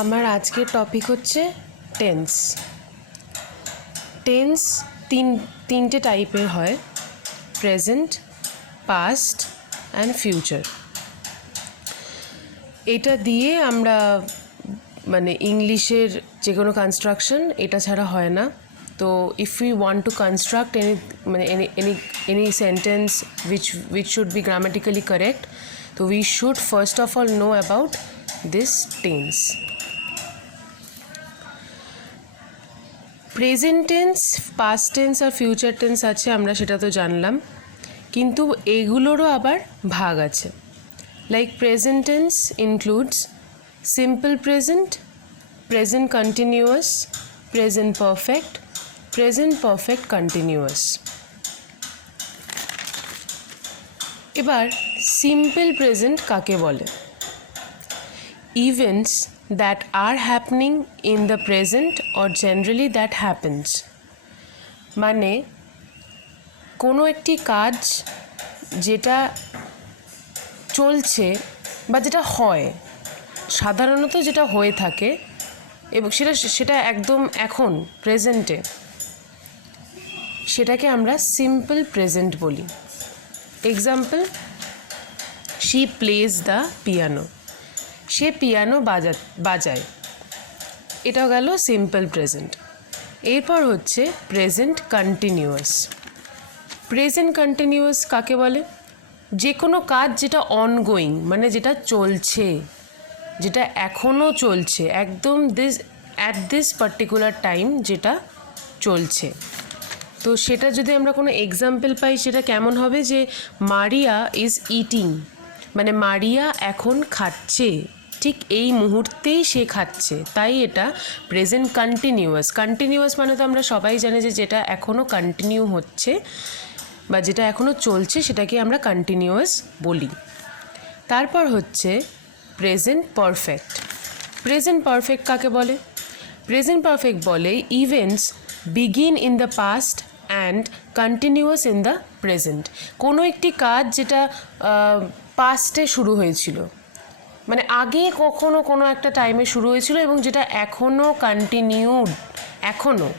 আমার আজকের টপিক হচ্ছে টেন্স। টেন্স তিনটে টাইপের হয়, প্রেজেন্ট, পাস্ট অ্যান্ড ফিউচার। এটা দিয়ে আমরা মানে ইংলিশের যে কোনো কনস্ট্রাকশন এটা ছাড়া হয় না। তো if you want to construct any sentence which should be grammatically correct, so we should first of all know about this tense. Present tense, past tense আর ফিউচার টেন্স আছে, আমরা সেটা তো জানলাম, কিন্তু এগুলোরও আবার ভাগ আছে। Like present tense includes simple present, present continuous, present perfect, present perfect continuous. এবার সিম্পল প্রেজেন্ট কাকে বলে? Events that are happening in the present or generally that happens, মানে কোনো একটি কাজ যেটা চলছে বা যেটা হয়, সাধারণত যেটা হয়ে থাকে এবং সেটা একদম এখন প্রেজেন্টে, সেটাকে আমরা সিম্পল প্রেজেন্ট বলি। Example, she plays the piano, সে পিয়ানো বাজায়, এটা গেল সিম্পল প্রেজেন্ট। এরপর হচ্ছে প্রেজেন্ট কন্টিনিউয়াস। প্রেজেন্ট কন্টিনিউয়াস কাকে বলে? যে কোনো কাজ যেটা অনগোয়িং, মানে যেটা চলছে, যেটা এখনও চলছে, একদম অ্যাট দিস পার্টিকুলার টাইম যেটা চলছে। তো সেটা যদি আমরা কোনো এক্সাম্পল পাই, সেটা কেমন হবে? যে মারিয়া ইজ ইটিং, মানে মারিয়া এখন খাচ্ছে, ঠিক এই মুহূর্তেই সে খাচ্ছে, তাই এটা প্রেজেন্ট কন্টিনিউয়াস। কন্টিনিউয়াস মানে তো আমরা সবাই জানি যে যেটা এখনও কন্টিনিউ হচ্ছে বা যেটা এখনও চলছে সেটাকে আমরা কন্টিনিউয়াস বলি। তারপর হচ্ছে প্রেজেন্ট পারফেক্ট। প্রেজেন্ট পারফেক্ট কাকে বলে? প্রেজেন্ট পারফেক্ট বলে events begin in the past and continuous in the present. কোনো একটি কাজ যেটা পাস্টে শুরু হয়েছিল, মানে আগে কখনো কোনো একটা টাইমে শুরু হয়েছিল এবং যেটা এখনও কন্টিনিউড, এখনও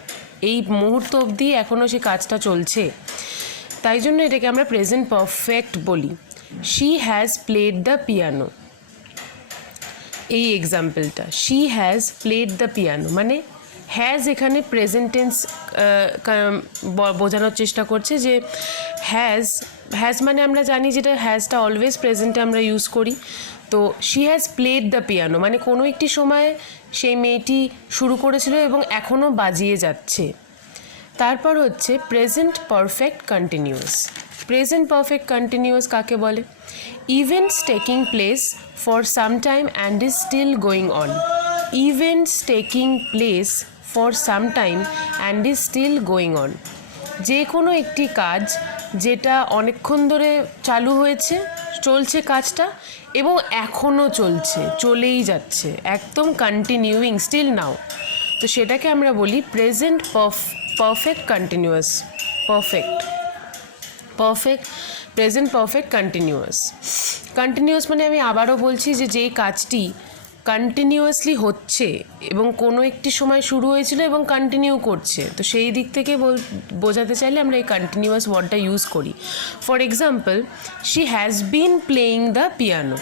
এই মুহূর্ত অবধি এখনও সে কাজটা চলছে, তাই জন্য এটাকে আমরা প্রেজেন্ট পারফেক্ট বলি। She has played the piano, এই এক্সাম্পলটা, she has played the piano, মানে হ্যাজ এখানে প্রেজেন্ট টেন্স বোঝানোর চেষ্টা করছে। যে হ্যাজ মানে আমরা জানি যেটা হ্যাজটা অলওয়েজ প্রেজেন্টে আমরা ইউজ করি। তো she has played the piano মানে কোনো একটি সময় সেই মেয়েটি শুরু করেছিল এবং এখনও বাজিয়ে যাচ্ছে। তারপর হচ্ছে present perfect continuous. Present perfect continuous কাকে বলে? Events taking place for some time and is still going on. Events taking place for some time and is still going on, যে কোনো একটি কাজ যেটা অনেকক্ষণ ধরে চালু হয়েছে, চলছে কাজটা, এবং এখনও চলছে, চলেই যাচ্ছে, একদম কন্টিনিউইং, স্টিল নাও, তো সেটাকে আমরা বলি present perfect continuous. Present perfect continuous. Continuous মানে আমি আবারও বলছি যে যেই কাজটি কন্টিনিউয়াসলি হচ্ছে এবং কোনো একটি সময় শুরু হয়েছিল এবং কন্টিনিউ করছে, তো সেই দিক থেকে বোঝাতে চাইলে আমরা এই কন্টিনিউয়াস ওয়ার্ডটা ইউজ করি। For example, she has been playing the piano,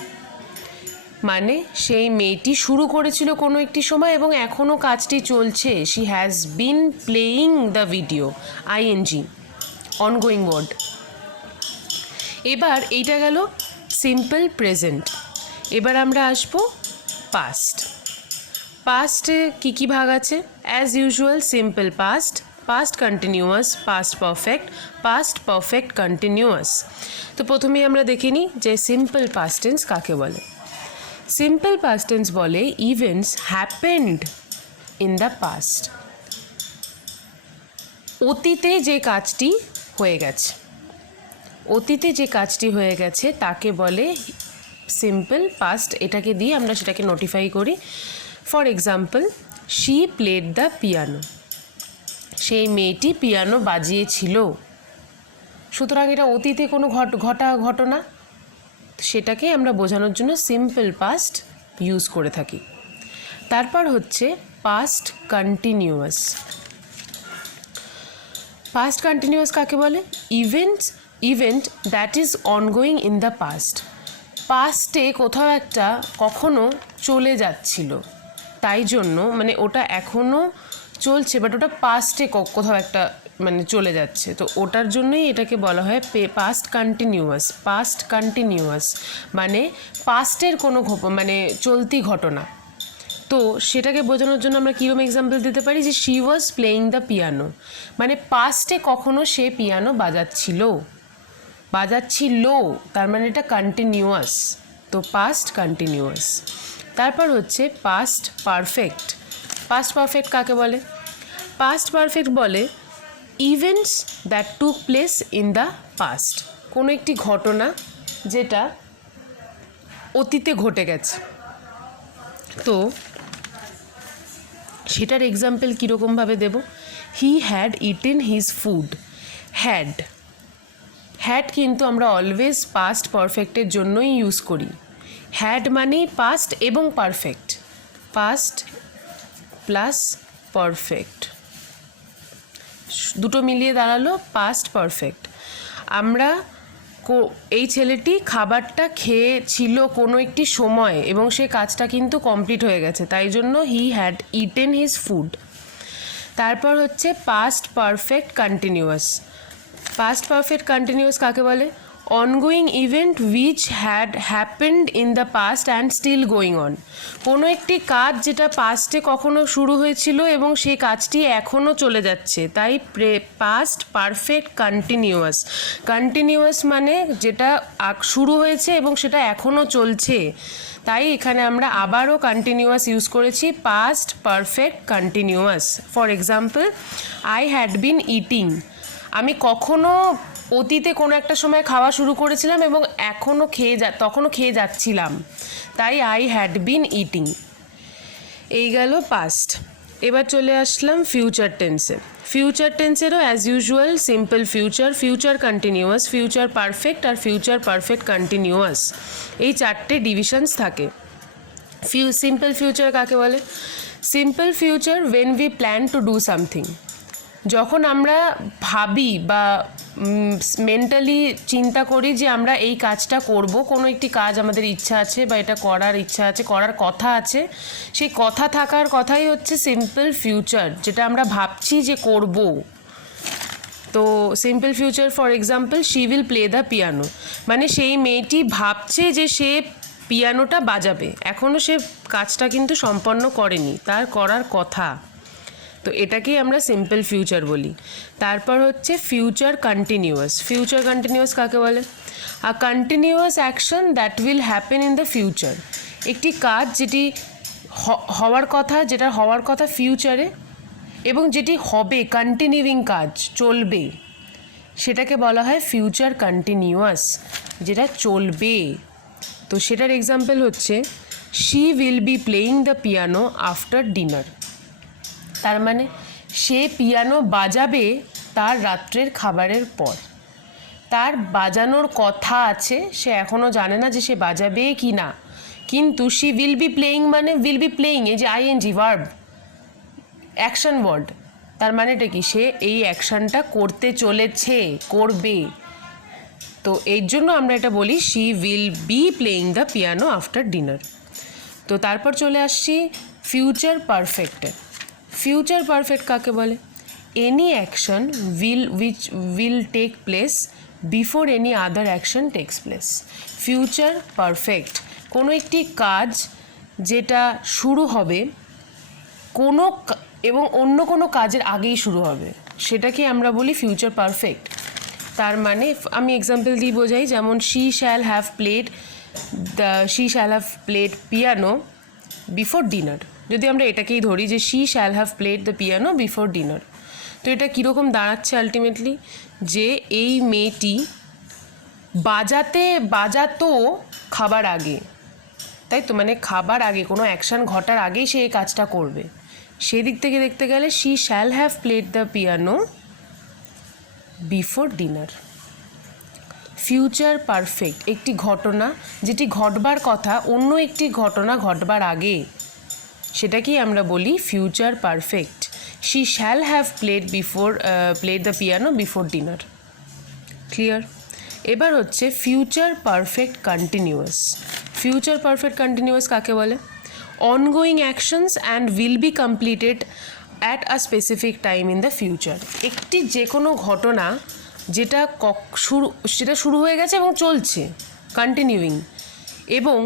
মানে সেই মেয়েটি শুরু করেছিল কোনো একটি সময় এবং এখনও কাজটি চলছে। She has been playing the video, ING, ongoing word. এবার এইটা গেল সিম্পল প্রেজেন্ট। এবার আমরা আসবো পাস্ট। পাস্টে কী ভাগ আছে? As usual simple past, past continuous, past perfect, past perfect continuous. তো প্রথমেই আমরা দেখে নিই যে সিম্পল পাস্ট টেন্স কাকে বলে। সিম্পল পাস্ট টেন্স বলে events happened in the past, অতীতে যে কাজটি হয়ে গেছে, অতীতে যে কাজটি হয়ে গেছে তাকে বলে সিম্পল পাস্ট। এটাকে দিয়ে আমরা সেটাকে নোটিফাই করি। For example, she played the piano, সেই মেয়েটি পিয়ানো বাজিয়েছিল, সুতরাং এটা অতীতে কোনো ঘটা ঘটনা, সেটাকে আমরা বোঝানোর জন্য সিম্পল পাস্ট ইউজ করে থাকি। তারপর হচ্ছে পাস্ট কন্টিনিউয়াস। পাস্ট কন্টিনিউয়াস কাকে বলে? Event that is ongoing in the past. পাস্টে কোথাও একটা কখনো চলে যাচ্ছিল, তাই জন্য মানে ওটা এখনও চলছে, বাট ওটা পাস্টে কোথাও একটা মানে চলে যাচ্ছে, তো ওটার জন্যই এটাকে বলা হয় পাস্ট কন্টিনিউয়াস। পাস্ট কন্টিনিউয়াস মানে পাস্টের কোনো মানে চলতি ঘটনা। তো সেটাকে বোঝানোর জন্য আমরা কীরকম এক্সাম্পল দিতে পারি, যে she was playing the piano, মানে পাস্টে কখনো সে পিয়ানো বাজাচ্ছিল, তার মানে এটা কন্টিনিউয়াস, তো পাস্ট কন্টিনিউয়াস। তারপর হচ্ছে পাস্ট পারফেক্ট। পাস্ট পারফেক্ট কাকে বলে? পাস্ট পারফেক্ট বলে events that took place in the past, কোনো একটি ঘটনা যেটা অতীতে ঘটে গেছে, তো সেটার এক্সাম্পল কীরকমভাবে দেব? He had eaten his food. Had কিন্তু আমরা অলওয়েজ পাস্ট পারফেক্টের জন্যই ইউজ করি। হ্যাড মানেই পাস্ট এবং পারফেক্ট, পাস্ট প্লাস পারফেক্ট দুটো মিলিয়ে দাঁড়ালো পাস্ট পারফেক্ট। আমরা এই ছেলেটি খাবারটা খেয়েছিল কোনো একটি সময় এবং সে কাজটা কিন্তু কমপ্লিট হয়ে গেছে, তাই জন্য he had eaten his food. তারপর হচ্ছে past perfect continuous. Past perfect continuous কাকে বলে? Ongoing event which had happened in the past and still going on, কোনো একটি কাজ যেটা পাস্টে কখনো শুরু হয়েছিল এবং সেই কাজটি এখনও চলে যাচ্ছে, তাই পাস্ট পারফেক্ট কন্টিনিউয়াস। কন্টিনিউয়াস মানে যেটা শুরু হয়েছে এবং সেটা এখনও চলছে, তাই এখানে আমরা আবারও কন্টিনিউয়াস ইউজ করেছি, past perfect continuous. For example, I had been eating, আমি কখনো অতীতে কোনো একটা সময় খাওয়া শুরু করেছিলাম এবং তখনও খেয়ে যাচ্ছিলাম, তাই আই হ্যাড বিন ইটিং। এই গেল পাস্ট। এবার চলে আসলাম ফিউচার টেন্সে। ফিউচার টেন্সেরও as usual simple future continuous, future perfect আর ফিউচার পারফেক্ট কন্টিনিউয়াস, এই চারটে ডিভিশনস থাকে। সিম্পল ফিউচার কাকে বলে? Simple future when we plan to do something, যখন আমরা ভাবি বা মেন্টালি চিন্তা করি যে আমরা এই কাজটা করব, কোনো একটি কাজ আমাদের ইচ্ছা আছে বা এটা করার ইচ্ছা আছে, করার কথা আছে, সেই কথা থাকার কথাই হচ্ছে সিম্পল ফিউচার, যেটা আমরা ভাবছি যে করব। তো simple future for example, she will play the piano, মানে সেই মেয়েটি ভাবছে যে সে পিয়ানোটা বাজাবে, এখনও সে কাজটা কিন্তু সম্পন্ন করেনি, তার করার কথা, তো এটাকেই আমরা সিম্পল ফিউচার বলি। তারপর হচ্ছে ফিউচার কন্টিনিউয়াস। ফিউচার কন্টিনিউয়াস কাকে বলে? আ continuous action that will happen in the future, একটি কাজ যেটি যেটা হওয়ার কথা ফিউচারে এবং যেটি হবে, কন্টিনিউইং কাজ, চলবে, সেটাকে বলা হয় ফিউচার কন্টিনিউয়াস, যেটা চলবে। তো সেটার এক্সাম্পল হচ্ছে she will be playing the piano after dinner, তার মানে সে পিয়ানো বাজাবে তার রাত্রের খাবারের পর, তার বাজানোর কথা আছে, সে এখনও জানে না যে সে বাজাবে কি না, কিন্তু শি উইল বি প্লেয়িং মানে উইল বি প্লেয়িং, এই যে আইএনজি ভার্ব, অ্যাকশন ওয়ার্ড, তার মানেটা কি? সে এই অ্যাকশনটা করতে চলেছে, করবে, তো এর জন্য আমরা এটা বলি she will be playing the piano after dinner. তো তারপর চলে আসছি ফিউচার পারফেক্টে। ফিউচার পারফেক্ট কাকে বলে? Any action which will take place before any other action takes place. Future perfect কোনো একটি কাজ যেটা শুরু হবে এবং অন্য কোনো কাজের আগেই শুরু হবে, সেটাকে আমরা বলি ফিউচার পারফেক্ট। তার মানে আমি এক্সাম্পল দিয়ে বোঝাই, যেমন she shall have played piano before dinner, যদি আমরা এটাকেই ধরি যে she shall have played the piano before dinner, তো এটা কীরকম দাঁড়াচ্ছে আলটিমেটলি, যে এই মেয়েটি বাজাতো খাবার আগে, তাই তো, মানে খাবার আগে, কোনো অ্যাকশান ঘটার আগেই সে এই কাজটা করবে, সেদিক থেকে দেখতে গেলে she shall have played the piano before dinner. Future perfect একটি ঘটনা যেটি ঘটবার কথা অন্য একটি ঘটনা ঘটবার আগে, সেটাকেই আমরা বলি future perfect. She shall have played the piano before dinner. Clear? এবার হচ্ছে future perfect continuous. Future perfect continuous কাকে বলে? Ongoing actions and will be completed at a specific time in the future. একটি যে কোনো ঘটনা যেটা শুরু হয়ে গেছে এবং চলছে, কন্টিনিউইং, এবং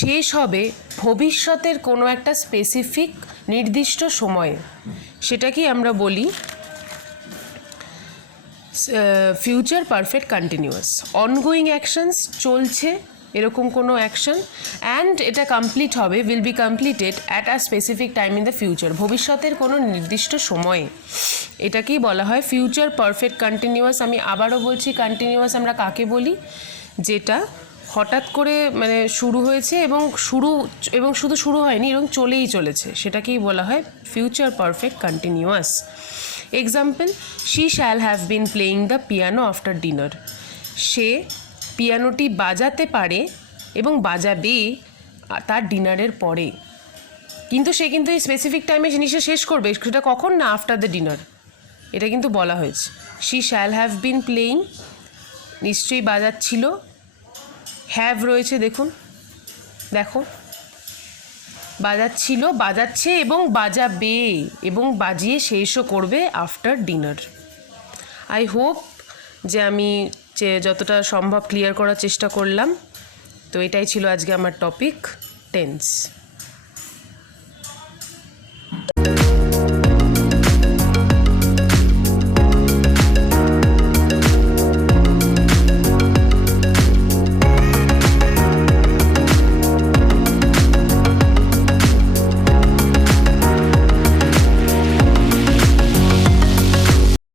শেষ হবে ভবিষ্যতের কোনো একটা স্পেসিফিক নির্দিষ্ট সময়ে, সেটাকেই আমরা বলি future perfect continuous. Ongoing actions, চলছে এরকম কোনো অ্যাকশন, অ্যান্ড এটা কমপ্লিট হবে, will be completed at a specific time in the future, ভবিষ্যতের কোনো নির্দিষ্ট সময়ে, এটাকেই বলা হয় ফিউচার পারফেক্ট কন্টিনিউয়াস। আমি আবারও বলছি, কন্টিনিউয়াস আমরা কাকে বলি? যেটা হঠাৎ করে মানে শুরু হয়েছে এবং শুধু শুরু হয়নি এবং চলেই চলেছে, সেটাকেই বলা হয় future perfect continuous. Example, she shall have been playing the piano after dinner. সে পিয়ানোটি বাজাতে পারে এবং বাজাবে তার ডিনারের পরে। কিন্তু সে কিন্তু এই স্পেসিফিক টাইমে জিনিসটা শেষ করবে, সেটা কখন? না, আফটার দ্য ডিনার। এটা কিন্তু বলা হয়েছে। She shall have been playing, নিশ্চয়ই বাজাচ্ছিল, হ্যাভ রয়েছে, দেখো বাজাচ্ছিল, বাজাচ্ছে এবং বাজাবে এবং বাজিয়ে শেষও করবে আফটার ডিনার। আই হোপ যে আমি যতটা সম্ভব ক্লিয়ার করার চেষ্টা করলাম। তো এটাই ছিল আজকে আমার টপিক, টেন্স।